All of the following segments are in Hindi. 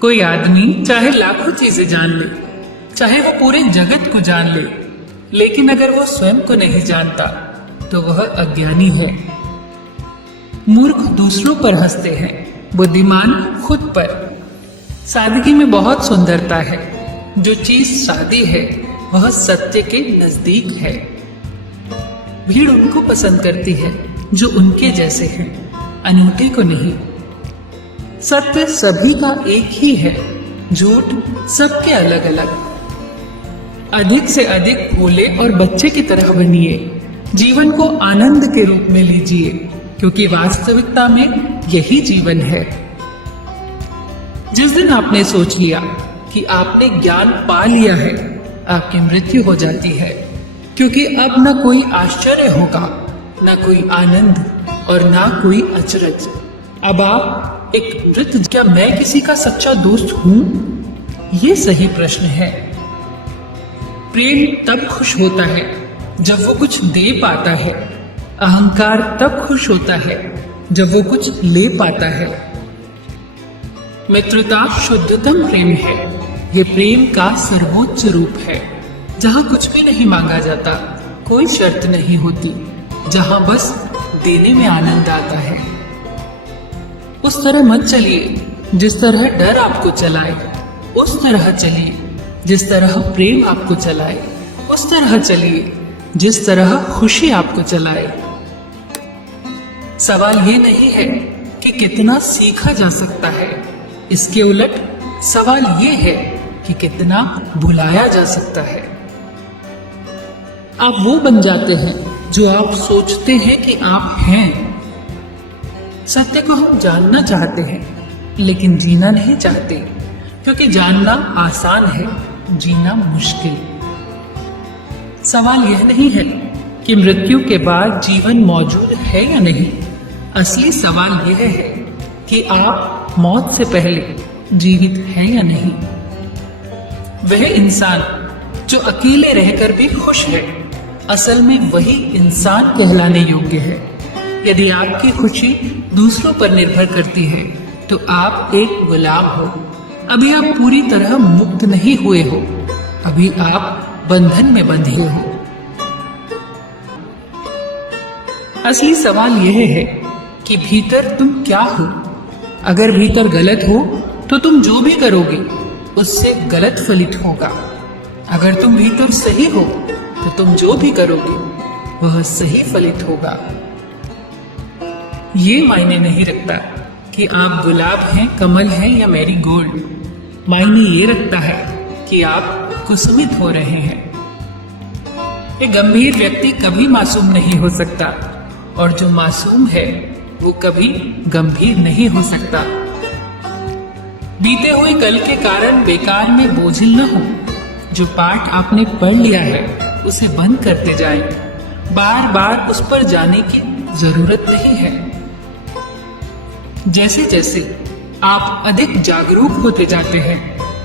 कोई आदमी चाहे लाखों चीजें जान ले, चाहे वो पूरे जगत को जान ले, लेकिन अगर वो स्वयं को नहीं जानता तो वह अज्ञानी है। मूर्ख दूसरों पर हंसते हैं, बुद्धिमान खुद पर। सादगी में बहुत सुंदरता है। जो चीज सादी है वह सत्य के नजदीक है। भीड़ उनको पसंद करती है जो उनके जैसे हैं, अनूठे को नहीं। सत्य सभी का एक ही है, झूठ सबके अलग अलग। अधिक से अधिक भोले और बच्चे की तरह बनिए। जीवन को आनंद के रूप में लीजिए, क्योंकि वास्तविकता में यही जीवन है। जिस दिन आपने सोच लिया कि आपने ज्ञान पा लिया है, आपकी मृत्यु हो जाती है, क्योंकि अब न कोई आश्चर्य होगा, न कोई आनंद और न कोई अचरज। अब आप एक मृत। क्या मैं किसी का सच्चा दोस्त हूं? ये सही प्रश्न है। प्रेम तब खुश होता है जब वो कुछ दे पाता है। अहंकार तब खुश होता है जब वो कुछ ले पाता है। मित्रता शुद्धतम प्रेम है। ये प्रेम का सर्वोच्च रूप है, जहाँ कुछ भी नहीं मांगा जाता, कोई शर्त नहीं होती, जहाँ बस देने में आनंद आता है। उस तरह मत चलिए जिस तरह डर आपको चलाए, उस तरह चलिए जिस तरह प्रेम आपको चलाए, उस तरह चलिए जिस तरह खुशी आपको चलाए। सवाल ये नहीं है कि कितना सीखा जा सकता है, इसके उलट सवाल ये है कि कितना भुलाया जा सकता है। आप वो बन जाते हैं जो आप सोचते हैं कि आप हैं। सत्य को हम जानना चाहते हैं, लेकिन जीना नहीं चाहते, क्योंकि जानना आसान है, जीना मुश्किल। सवाल यह नहीं है कि मृत्यु के बाद जीवन मौजूद है या नहीं। असली सवाल यह है कि आप मौत से पहले जीवित हैं या नहीं। वह इंसान जो अकेले रहकर भी खुश है, असल में वही इंसान कहलाने योग्य है। यदि आपकी खुशी दूसरों पर निर्भर करती है तो आप एक गुलाम हो। अभी आप पूरी तरह मुक्त नहीं हुए हो, अभी आप बंधन में बंधे हो। असली सवाल यह है कि भीतर तुम क्या हो। अगर भीतर गलत हो तो तुम जो भी करोगे उससे गलत फलित होगा। अगर तुम भीतर सही हो तो तुम जो भी करोगे वह सही फलित होगा। ये मायने नहीं रखता कि आप गुलाब हैं, कमल हैं या मैरीगोल्ड। मायने ये रखता है कि आप कुसुमित हो रहे हैं। एक गंभीर व्यक्ति कभी मासूम नहीं हो सकता, और जो मासूम है वो कभी गंभीर नहीं हो सकता। बीते हुए कल के कारण बेकार में बोझिल न हो। जो पाठ आपने पढ़ लिया है उसे बंद करते जाएं। बार बार उस पर जाने की जरूरत नहीं है। जैसे जैसे आप अधिक जागरूक होते जाते हैं,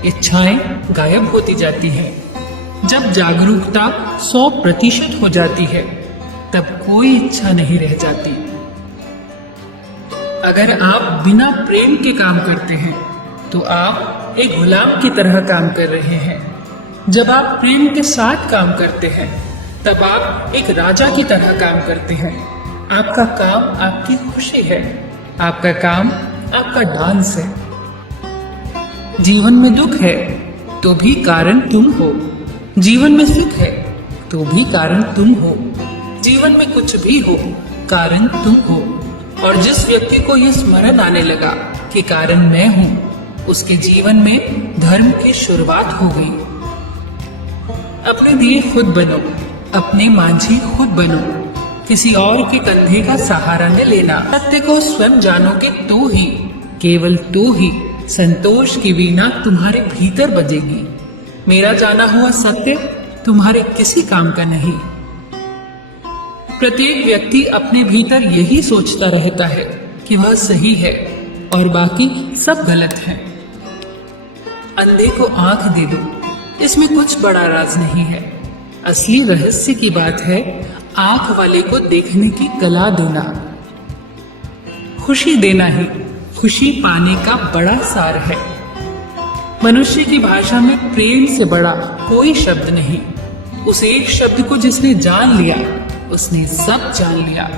इच्छाएं गायब होती जाती हैं। जब जागरूकता 100% हो जाती है, तब कोई इच्छा नहीं रह जाती। अगर आप बिना प्रेम के काम करते हैं तो आप एक गुलाम की तरह काम कर रहे हैं। जब आप प्रेम के साथ काम करते हैं तब आप एक राजा की तरह काम करते हैं। आपका काम आपकी खुशी है, आपका काम आपका डांस है। जीवन में दुख है तो भी कारण तुम हो, जीवन में सुख है तो भी कारण तुम हो। जीवन में कुछ भी हो, कारण तुम हो। और जिस व्यक्ति को यह स्मरण आने लगा कि कारण मैं हूं, उसके जीवन में धर्म की शुरुआत हो गई। अपने दिए खुद बनो, अपने मांझी खुद बनो। किसी और के कंधे का सहारा न लेना। सत्य को स्वयं जानोगे तो ही, केवल तो ही संतोष की वीणा तुम्हारे भीतर बजेगी। मेरा जाना हुआ सत्य तुम्हारे किसी काम का नहीं। प्रत्येक व्यक्ति अपने भीतर यही सोचता रहता है कि वह सही है और बाकी सब गलत है। अंधे को आंख दे दो, इसमें कुछ बड़ा राज नहीं है। असली रहस्य की बात है आंख वाले को देखने की कला देना। खुशी देना ही खुशी पाने का बड़ा सार है। मनुष्य की भाषा में प्रेम से बड़ा कोई शब्द नहीं। उस एक शब्द को जिसने जान लिया, उसने सब जान लिया।